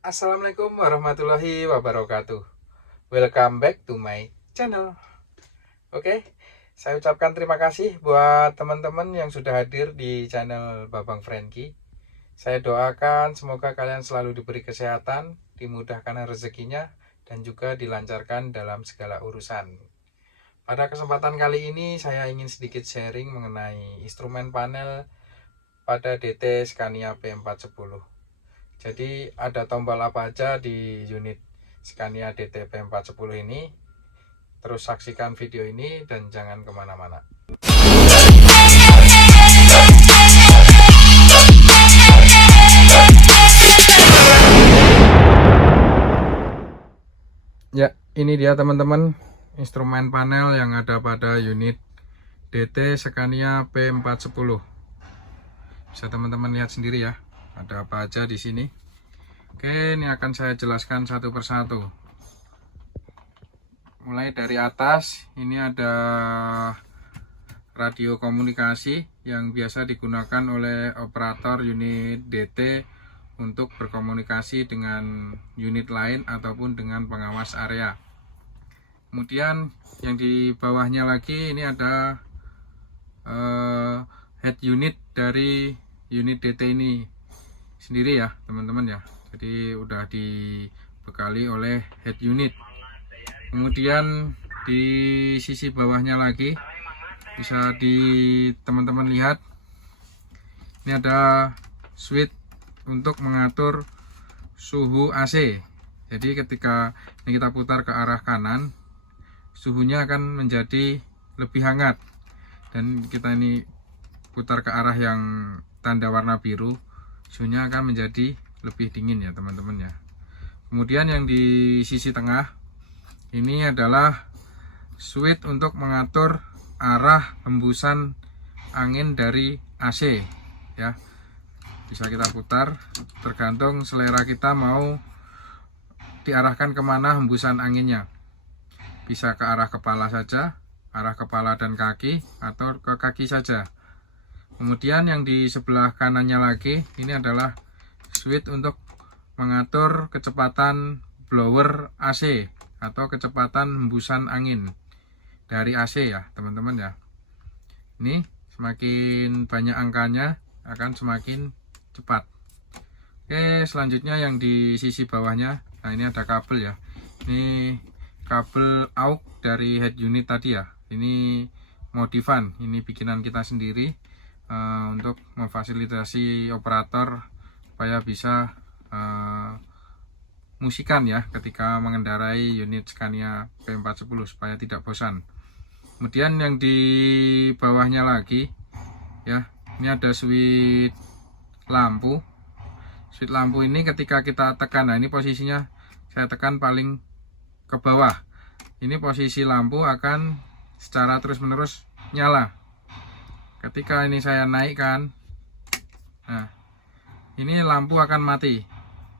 Assalamualaikum warahmatullahi wabarakatuh. Welcome back to my channel. Oke, saya ucapkan terima kasih buat teman-teman yang sudah hadir di channel Babang Franky. Saya doakan semoga kalian selalu diberi kesehatan, dimudahkan rezekinya, dan juga dilancarkan dalam segala urusan. Pada kesempatan kali ini saya ingin sedikit sharing mengenai instrumen panel pada DT Scania P410. Jadi ada tombol apa aja di unit Scania DTP 410 ini. Terus saksikan video ini dan jangan kemana-mana. Ya, ini dia teman-teman instrumen panel yang ada pada unit DT Scania P410. Bisa teman-teman lihat sendiri ya, ada apa aja di sini. Oke, ini akan saya jelaskan satu persatu. Mulai dari atas, ini ada radio komunikasi yang biasa digunakan oleh operator unit DT untuk berkomunikasi dengan unit lain ataupun dengan pengawas area. Kemudian yang di bawahnya lagi ini ada head unit dari unit DT ini sendiri ya teman-teman ya. Jadi udah dibekali oleh head unit. Kemudian di sisi bawahnya lagi bisa teman-teman lihat, ini ada switch untuk mengatur suhu AC. Jadi ketika ini kita putar ke arah kanan, suhunya akan menjadi lebih hangat, dan kita ini putar ke arah yang tanda warna biru, suhunya akan menjadi lebih dingin ya teman-teman ya. Kemudian yang di sisi tengah ini adalah switch untuk mengatur arah hembusan angin dari AC ya. Bisa kita putar tergantung selera kita mau diarahkan kemana hembusan anginnya. Bisa ke arah kepala saja, arah kepala dan kaki, atau ke kaki saja. Kemudian yang di sebelah kanannya lagi ini adalah switch untuk mengatur kecepatan blower AC atau kecepatan hembusan angin dari AC ya teman-teman ya. Ini semakin banyak angkanya akan semakin cepat. Oke, selanjutnya yang di sisi bawahnya, nah ini ada kabel ya. Ini kabel aux dari head unit tadi ya. Ini modifan, ini bikinan kita sendiri untuk memfasilitasi operator supaya bisa musikan ya ketika mengendarai unit Scania P410 supaya tidak bosan. Kemudian yang di bawahnya lagi ya, ini ada switch lampu. Switch lampu ini ketika kita tekan, nah ini posisinya saya tekan paling ke bawah. Ini posisi lampu akan secara terus-menerus nyala. Ketika ini saya naikkan, nah ini lampu akan mati.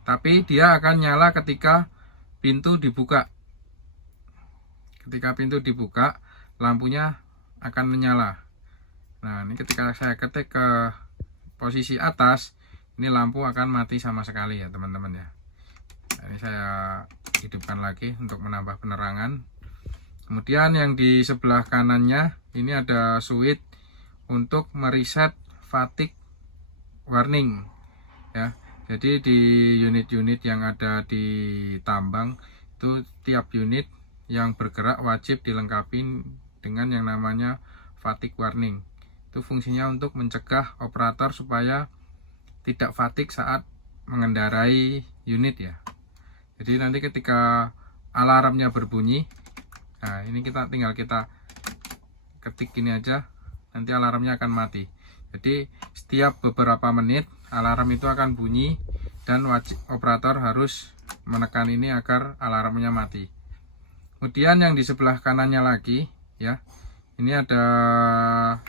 Tapi dia akan nyala ketika pintu dibuka. Ketika pintu dibuka, lampunya akan menyala. Nah, ini ketika saya ketik ke posisi atas, ini lampu akan mati sama sekali ya teman-teman ya. Nah, ini saya hidupkan lagi untuk menambah penerangan. Kemudian yang di sebelah kanannya, ini ada switch untuk mereset fatigue warning ya. Jadi di unit-unit yang ada di tambang itu tiap unit yang bergerak wajib dilengkapi dengan yang namanya fatigue warning. Itu fungsinya untuk mencegah operator supaya tidak fatigue saat mengendarai unit ya. Jadi nanti ketika alarmnya berbunyi, nah ini tinggal kita ketik gini aja, nanti alarmnya akan mati. Jadi setiap beberapa menit alarm itu akan bunyi dan operator harus menekan ini agar alarmnya mati. Kemudian yang di sebelah kanannya lagi ya, ini ada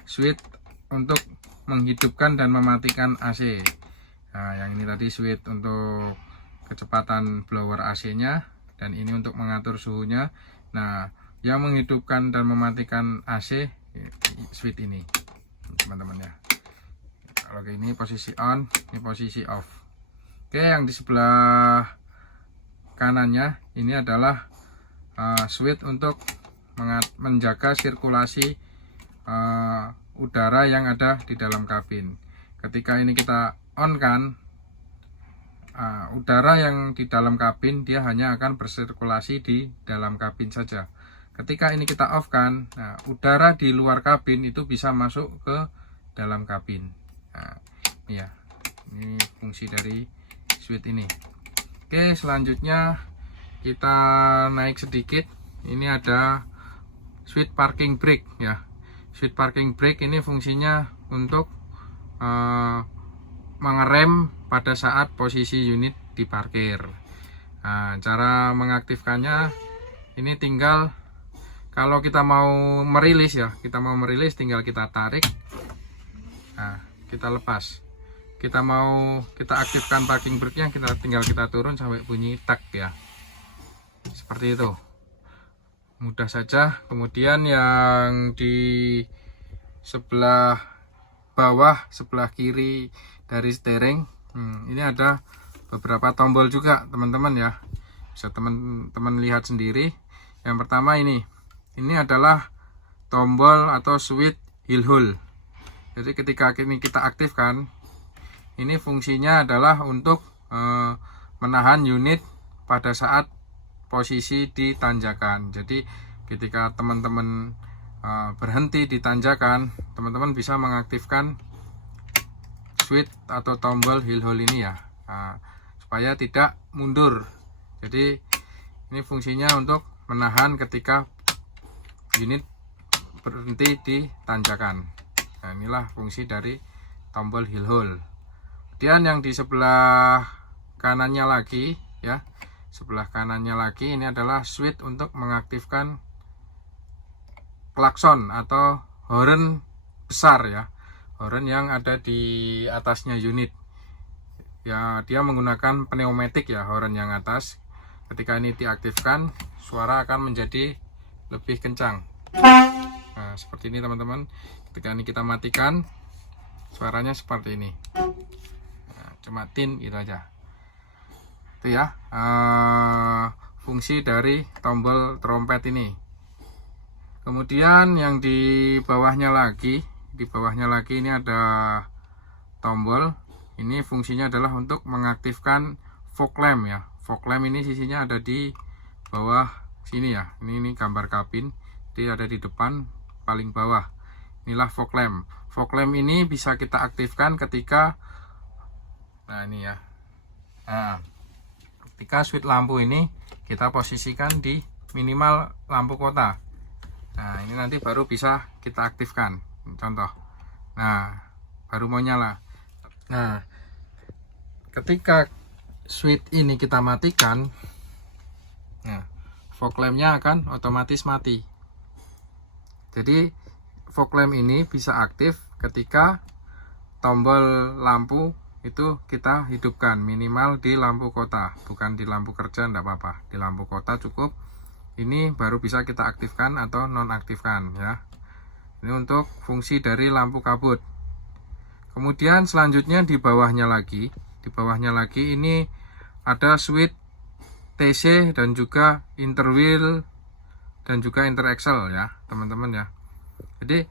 switch untuk menghidupkan dan mematikan AC. Nah, yang ini tadi switch untuk kecepatan blower AC-nya, dan ini untuk mengatur suhunya. Nah, yang menghidupkan dan mematikan AC switch ini teman-teman ya. Kalau ini posisi on, ini posisi off. Oke, yang di sebelah kanannya ini adalah switch untuk menjaga sirkulasi udara yang ada di dalam kabin. Ketika ini kita on kan, udara yang di dalam kabin dia hanya akan bersirkulasi di dalam kabin saja. Ketika ini kita off kan, udara di luar kabin itu bisa masuk ke dalam kabin. Ini fungsi dari switch ini. Oke, selanjutnya kita naik sedikit. Ini ada switch parking brake ya. Switch parking brake ini fungsinya untuk mengerem pada saat posisi unit diparkir. Cara mengaktifkannya ini tinggal kalau kita mau merilis ya, tinggal kita tarik, kita lepas. Kita aktifkan parking brake-nya, tinggal kita turun sampai bunyi tak ya, seperti itu, mudah saja. Kemudian yang di sebelah bawah, sebelah kiri dari steering, ini ada beberapa tombol juga teman-teman ya, bisa teman-teman lihat sendiri. Yang pertama ini adalah tombol atau switch hill hold. Jadi ketika ini kita aktifkan, ini fungsinya adalah untuk menahan unit pada saat posisi di tanjakan. Jadi ketika teman-teman berhenti di tanjakan, teman-teman bisa mengaktifkan switch atau tombol hill hold ini ya, supaya tidak mundur. Jadi ini fungsinya untuk menahan ketika unit berhenti di tanjakan. Nah, inilah fungsi dari tombol hill hold. Kemudian yang di sebelah kanannya lagi ya, ini adalah switch untuk mengaktifkan klakson atau horn besar ya, horn yang ada di atasnya unit ya. Dia menggunakan pneumatik ya, horn yang atas. Ketika ini diaktifkan, suara akan menjadi lebih kencang. Nah, seperti ini teman-teman. Ketika ini kita matikan, suaranya seperti ini. Nah, cuma tin gitu aja. Itu ya fungsi dari tombol trompet ini. Kemudian yang di bawahnya lagi ini ada tombol. Ini fungsinya adalah untuk mengaktifkan fog lamp ya. Fog lamp ini sisinya ada di bawah sini ya. Ini gambar kabin, jadi ada di depan paling bawah. Inilah fog lamp. Fog lamp ini bisa kita aktifkan ketika ini ya. Ketika switch lampu ini kita posisikan di minimal lampu kota. Nah, ini nanti baru bisa kita aktifkan. Contoh. Nah, baru mau nyala. Nah, ketika switch ini kita matikan, fog lamp-nya akan otomatis mati. Jadi fog lamp ini bisa aktif ketika tombol lampu itu kita hidupkan minimal di lampu kota, bukan di lampu kerja, enggak apa-apa. Di lampu kota cukup. Ini baru bisa kita aktifkan atau nonaktifkan ya. Ini untuk fungsi dari lampu kabut. Kemudian selanjutnya di bawahnya lagi ini ada switch TC dan juga interwheel dan juga interaxle ya teman-teman ya. Jadi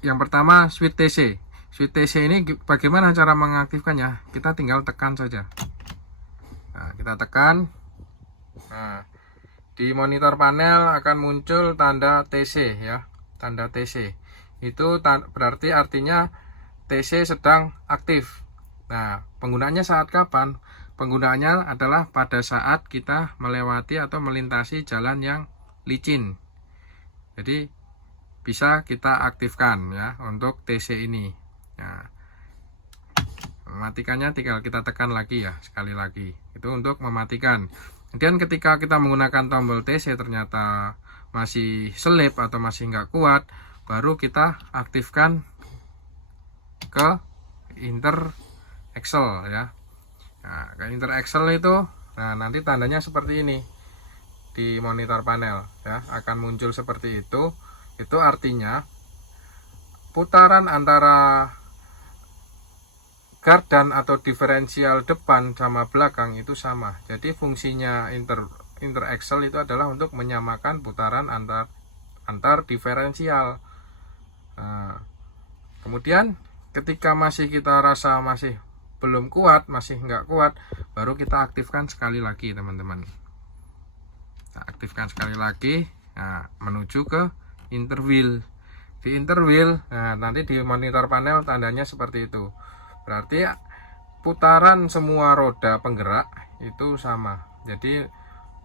yang pertama switch TC. Switch TC ini bagaimana cara mengaktifkannya? Kita tinggal tekan saja. Nah, kita tekan. Nah, di monitor panel akan muncul tanda TC ya, tanda TC. Itu berarti artinya TC sedang aktif. Nah, penggunaannya saat kapan? Penggunaannya adalah pada saat kita melewati atau melintasi jalan yang licin. Jadi bisa kita aktifkan ya untuk TC ini. Nah, mematikannya tinggal kita tekan lagi ya, sekali lagi. Itu untuk mematikan. Kemudian ketika kita menggunakan tombol TC ternyata masih selip atau masih nggak kuat, baru kita aktifkan ke interaxle ya. Nah, ke interaxle itu, nah nanti tandanya seperti ini di monitor panel ya, akan muncul seperti itu. Itu artinya putaran antara gardan atau diferensial depan sama belakang itu sama. Jadi fungsinya inter axle itu adalah untuk menyamakan putaran antar diferensial. Nah, kemudian ketika masih kita rasa masih belum kuat, masih nggak kuat, baru kita aktifkan sekali lagi teman-teman. Nah, aktifkan sekali lagi, nah, menuju ke interwheel. Di interwheel, nah, nanti di monitor panel tandanya seperti itu. Berarti putaran semua roda penggerak itu sama. Jadi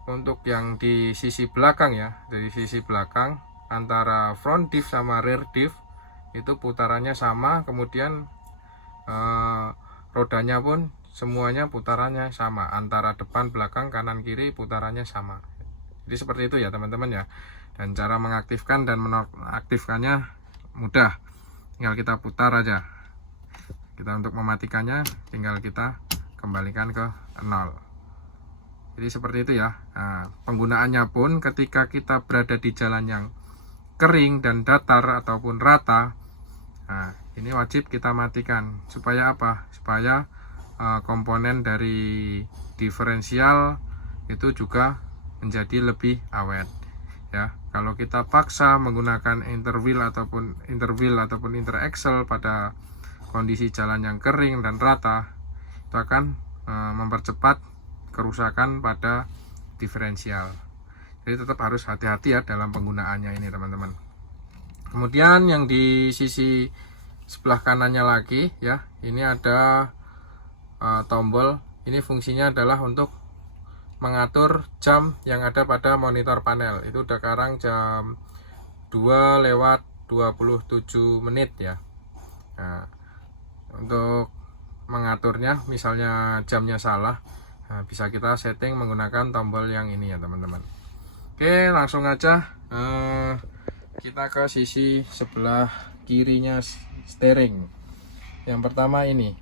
untuk yang di sisi belakang ya, dari sisi belakang antara front diff sama rear diff itu putarannya sama. Kemudian rodanya pun semuanya putarannya sama, antara depan, belakang, kanan, kiri putarannya sama. Jadi seperti itu ya teman-teman ya. Dan cara mengaktifkan dan menonaktifkannya mudah, tinggal kita putar aja. Kita untuk mematikannya tinggal kita kembalikan ke 0. Jadi seperti itu ya. Nah, penggunaannya pun ketika kita berada di jalan yang kering dan datar ataupun rata, nah, ini wajib kita matikan. Supaya apa? Supaya komponen dari diferensial itu juga menjadi lebih awet ya. Kalau kita paksa menggunakan interwheel ataupun inter axle pada kondisi jalan yang kering dan rata, itu akan mempercepat kerusakan pada diferensial. Jadi tetap harus hati-hati ya dalam penggunaannya ini teman-teman. Kemudian yang di sisi sebelah kanannya lagi ya, ini ada tombol. Ini fungsinya adalah untuk mengatur jam yang ada pada monitor panel. Itu udah sekarang jam 2:27 ya. Nah, untuk mengaturnya, misalnya jamnya salah, nah, bisa kita setting menggunakan tombol yang ini ya teman-teman. Oke, langsung aja kita ke sisi sebelah kirinya steering. Yang pertama ini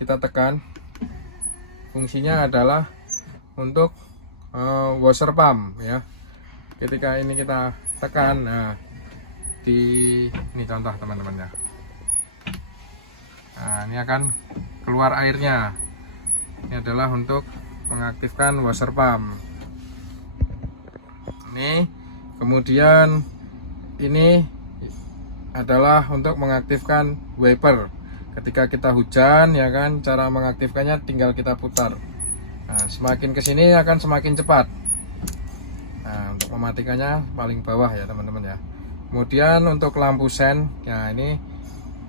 kita tekan. Fungsinya adalah untuk washer pump ya. Ketika ini kita tekan, nah ini contoh teman-teman ya. Nah, ini akan keluar airnya. Ini adalah untuk mengaktifkan washer pump. Ini kemudian ini adalah untuk mengaktifkan wiper. Ketika kita hujan ya kan, cara mengaktifkannya tinggal kita putar. Nah, semakin kesini akan semakin cepat. Nah, untuk mematikannya paling bawah ya teman-teman ya. Kemudian untuk lampu sen, ya ini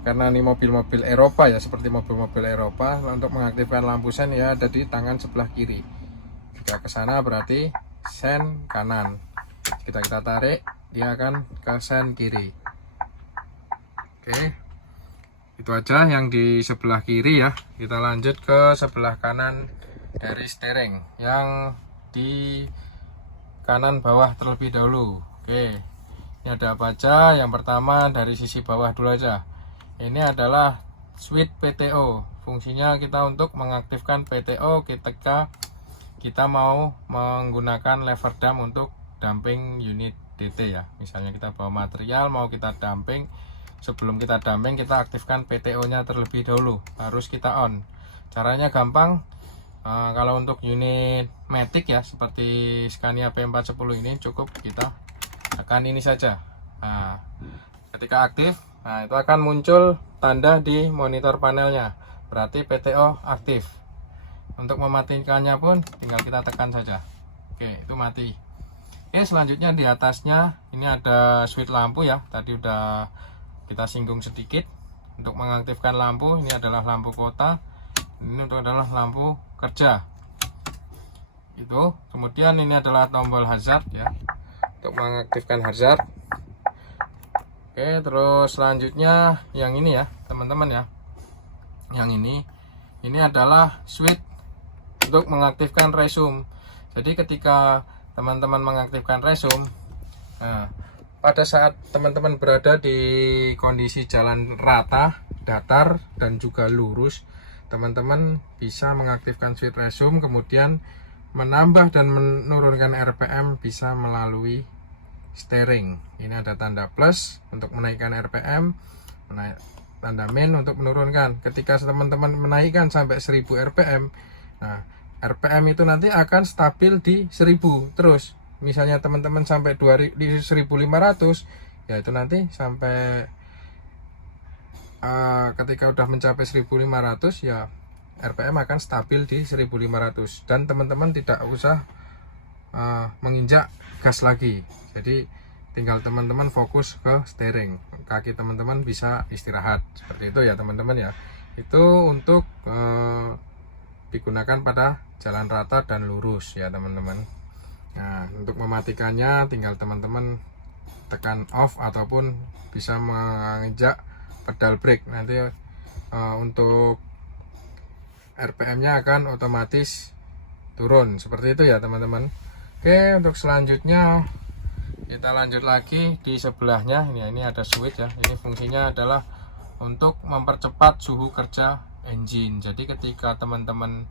karena ini mobil-mobil Eropa ya, seperti mobil-mobil Eropa, untuk mengaktifkan lampu sen ya ada di tangan sebelah kiri. Jika ke sana berarti sen kanan. Kita tarik, dia akan ke sen kiri. Oke. Itu aja yang di sebelah kiri ya. Kita lanjut ke sebelah kanan dari steering, yang di kanan bawah terlebih dahulu. Oke, ini ada apa aja? Yang pertama dari sisi bawah dulu aja. Ini adalah switch PTO. Fungsinya kita untuk mengaktifkan PTO ketika kita mau menggunakan lever dam untuk dumping unit DT ya. Misalnya kita bawa material mau kita dumping, sebelum kita dumping kita aktifkan PTO nya terlebih dahulu, harus kita on. Caranya gampang. Kalau untuk unit Matic ya, seperti Scania P410 ini, cukup kita tekan ini saja. Nah, ketika aktif, nah itu akan muncul tanda di monitor panelnya, berarti PTO aktif. Untuk mematikannya pun tinggal kita tekan saja. Oke, itu mati. Oke, selanjutnya di atasnya ini ada switch lampu ya, tadi udah kita singgung sedikit. Untuk mengaktifkan lampu, ini adalah lampu kota, ini untuk adalah lampu kerja. Itu kemudian ini adalah tombol hazard ya, untuk mengaktifkan hazard. Oke, terus selanjutnya yang ini ya teman-teman ya, yang ini adalah switch untuk mengaktifkan resume. Jadi ketika teman-teman mengaktifkan resume, nah, pada saat teman-teman berada di kondisi jalan rata, datar, dan juga lurus, teman-teman bisa mengaktifkan switch resume, kemudian menambah dan menurunkan RPM bisa melalui steering. Ini ada tanda plus untuk menaikkan RPM, tanda min untuk menurunkan. Ketika teman-teman menaikkan sampai 1000 rpm, nah rpm itu nanti akan stabil di 1000 terus. Misalnya teman-teman sampai di 1500, ya itu nanti sampai ketika udah mencapai 1500 ya rpm akan stabil di 1500, dan teman-teman tidak usah menginjak gas lagi. Jadi tinggal teman-teman fokus ke steering, kaki teman-teman bisa istirahat seperti itu ya teman-teman ya. Itu untuk digunakan pada jalan rata dan lurus ya teman-teman. Nah, untuk mematikannya tinggal teman-teman tekan off ataupun bisa menginjak pedal brake. Nanti untuk rpm nya akan otomatis turun seperti itu ya teman-teman. Oke, untuk selanjutnya kita lanjut lagi di sebelahnya. Ini ada switch ya. Ini fungsinya adalah untuk mempercepat suhu kerja engine. Jadi ketika teman-teman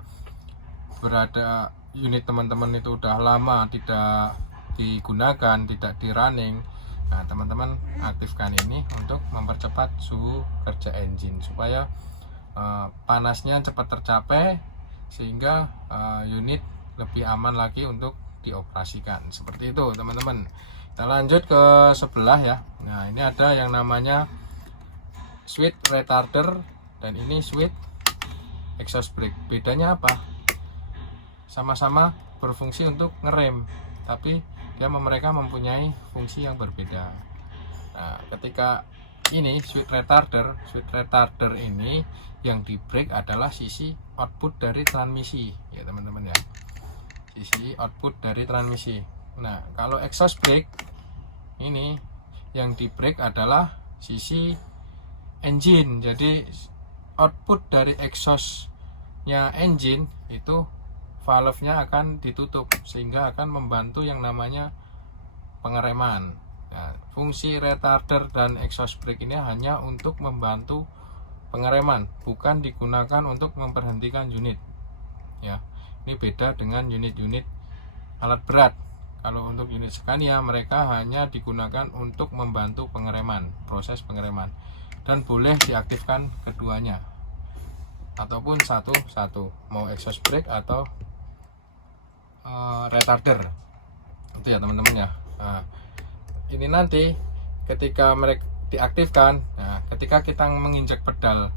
berada, unit teman-teman itu udah lama tidak digunakan, tidak di running, nah teman-teman aktifkan ini untuk mempercepat suhu kerja engine supaya panasnya cepat tercapai, sehingga unit lebih aman lagi untuk dioperasikan. Seperti itu teman-teman. Kita lanjut ke sebelah ya. Nah, ini ada yang namanya switch retarder dan ini switch exhaust brake. Bedanya apa? Sama-sama berfungsi untuk ngerem, tapi mereka mempunyai fungsi yang berbeda. Nah, ketika ini switch retarder ini yang di brake adalah sisi output dari transmisi ya teman-teman ya. Sisi output dari transmisi. Nah, kalau exhaust brake ini yang di brake adalah sisi engine. Jadi output dari exhaustnya engine itu valve-nya akan ditutup, sehingga akan membantu yang namanya pengereman. Nah, fungsi retarder dan exhaust brake ini hanya untuk membantu pengereman, bukan digunakan untuk memberhentikan unit ya. Ini beda dengan unit-unit alat berat. Kalau untuk unit Scania mereka hanya digunakan untuk membantu pengereman, proses pengereman, dan boleh diaktifkan keduanya ataupun satu-satu, mau exhaust brake atau retarder. Itu ya teman-teman ya. Nah, ini nanti ketika mereka diaktifkan, nah ketika kita menginjak pedal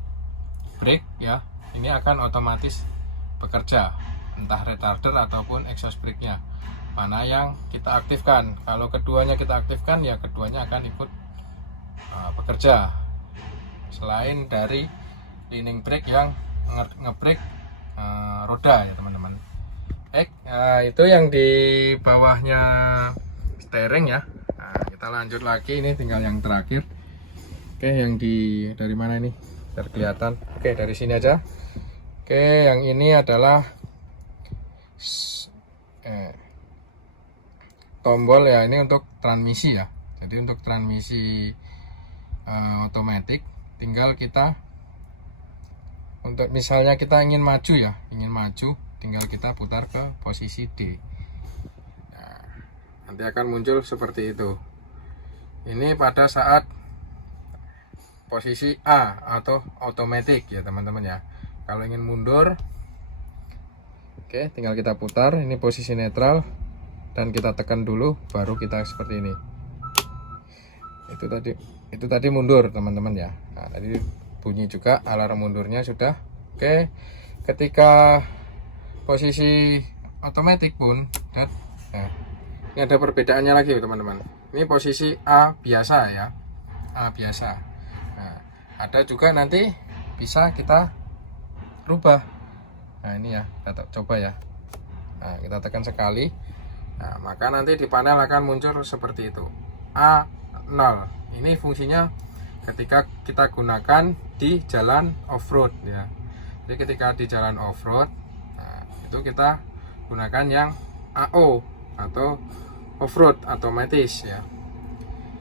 brake ya, ini akan otomatis bekerja, entah retarder ataupun exhaust brake-nya mana yang kita aktifkan. Kalau keduanya kita aktifkan ya keduanya akan ikut bekerja, selain dari leaning brake yang ngebrake roda ya teman-teman. Itu yang di bawahnya steering ya. Nah, kita lanjut lagi, ini tinggal yang terakhir. Oke, yang dari mana ini terkelihatan? Oke, dari sini aja. Oke, yang ini adalah tombol ya, ini untuk transmisi ya. Jadi untuk transmisi otomatis, tinggal kita untuk misalnya kita ingin maju ya, tinggal kita putar ke posisi D. Nah, nanti akan muncul seperti itu. Ini pada saat posisi A atau otomatis ya teman-teman ya. Kalau ingin mundur, oke, tinggal kita putar. Ini posisi netral dan kita tekan dulu, baru kita seperti ini. Itu tadi mundur teman-teman ya. Nah, tadi bunyi juga alarm mundurnya sudah. Oke, ketika posisi otomatis pun nah, ini ada perbedaannya lagi teman-teman. Ini posisi A biasa ya, A biasa. Nah, ada juga nanti bisa kita rubah. Nah, ini ya, kita coba ya. Nah, kita tekan sekali. Nah, maka nanti di panel akan muncul seperti itu, A0. Ini fungsinya ketika kita gunakan di jalan off-road ya. Jadi ketika di jalan off-road, nah, itu kita gunakan yang AO atau off-road otomatis ya.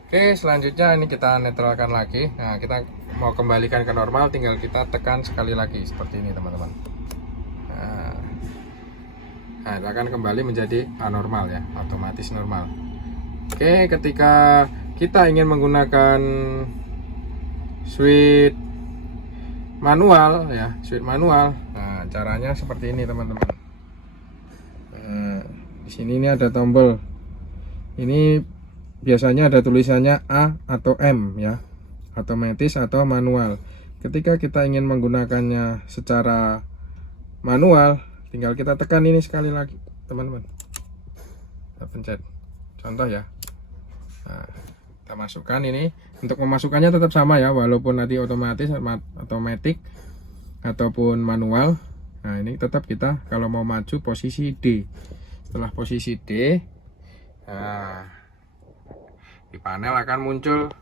Oke, selanjutnya ini kita netralkan lagi. Nah, kita mau kembalikan ke normal, tinggal kita tekan sekali lagi seperti ini teman-teman. Nah, itu akan kembali menjadi anormal ya, otomatis normal. Oke, ketika kita ingin menggunakan switch manual ya, switch manual. Nah, caranya seperti ini teman-teman. Nah, di sini ini ada tombol. Ini biasanya ada tulisannya A atau M ya, otomatis atau manual. Ketika kita ingin menggunakannya secara manual, tinggal kita tekan ini sekali lagi teman-teman. Kita pencet. Contoh ya. Nah, kita masukkan ini. Untuk memasukkannya tetap sama ya, walaupun nanti otomatis, otomatis ataupun manual. Nah, ini tetap kita kalau mau maju posisi D. Setelah posisi D, nah, di panel akan muncul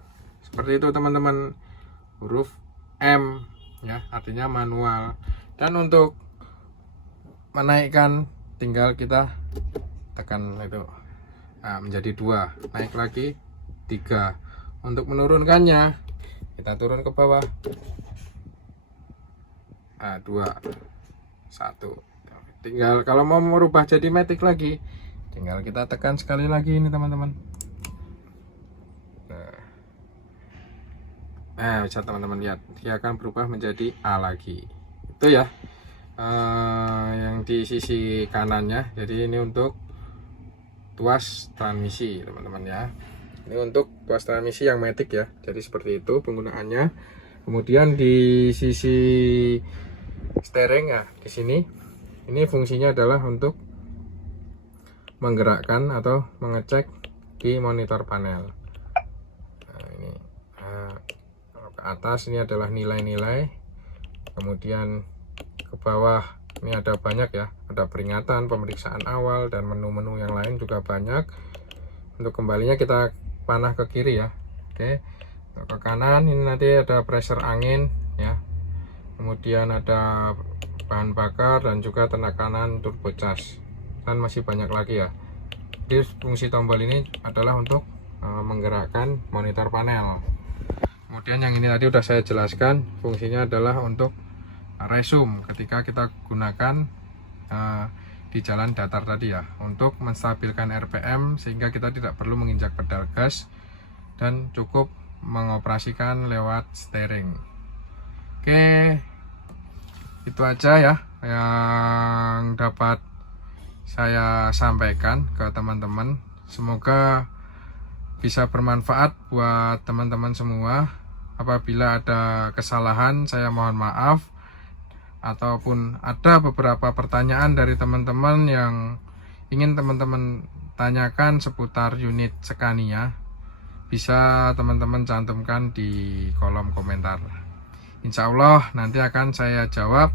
seperti itu teman-teman, huruf M ya, artinya manual. Dan untuk menaikkan tinggal kita tekan itu, nah, menjadi 2, naik lagi 3. Untuk menurunkannya kita turun ke bawah, nah, 2, 1. Tinggal kalau mau merubah jadi matic lagi, tinggal kita tekan sekali lagi ini teman-teman. Nah, bisa teman-teman lihat, dia akan berubah menjadi A lagi. Itu ya, yang di sisi kanannya. Jadi ini untuk tuas transmisi teman-teman ya. Ini untuk tuas transmisi yang matic ya. Jadi seperti itu penggunaannya. Kemudian di sisi steering ya, di sini ini fungsinya adalah untuk menggerakkan atau mengecek di monitor panel. Nah, ini kalau ke atas ini adalah nilai-nilai, kemudian ke bawah ini ada banyak ya, ada peringatan, pemeriksaan awal, dan menu-menu yang lain juga banyak. Untuk kembalinya kita panah ke kiri ya. Oke, ke kanan ini nanti ada pressure angin ya, kemudian ada bahan bakar dan juga tekanan turbo charge, dan masih banyak lagi ya. Jadi fungsi tombol ini adalah untuk menggerakkan monitor panel. Kemudian yang ini tadi udah saya jelaskan, fungsinya adalah untuk resume ketika kita gunakan di jalan datar tadi ya, untuk menstabilkan RPM sehingga kita tidak perlu menginjak pedal gas dan cukup mengoperasikan lewat steering. Oke, itu aja ya yang dapat saya sampaikan ke teman-teman. Semoga bisa bermanfaat buat teman-teman semua. Apabila ada kesalahan, saya mohon maaf. Ataupun ada beberapa pertanyaan dari teman-teman yang ingin teman-teman tanyakan seputar unit Scania, bisa teman-teman cantumkan di kolom komentar. Insya Allah nanti akan saya jawab,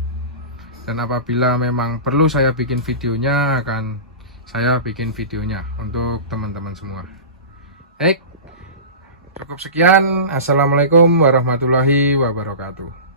dan apabila memang perlu saya bikin videonya, akan saya bikin videonya untuk teman-teman semua. Baik, cukup sekian. Assalamualaikum warahmatullahi wabarakatuh.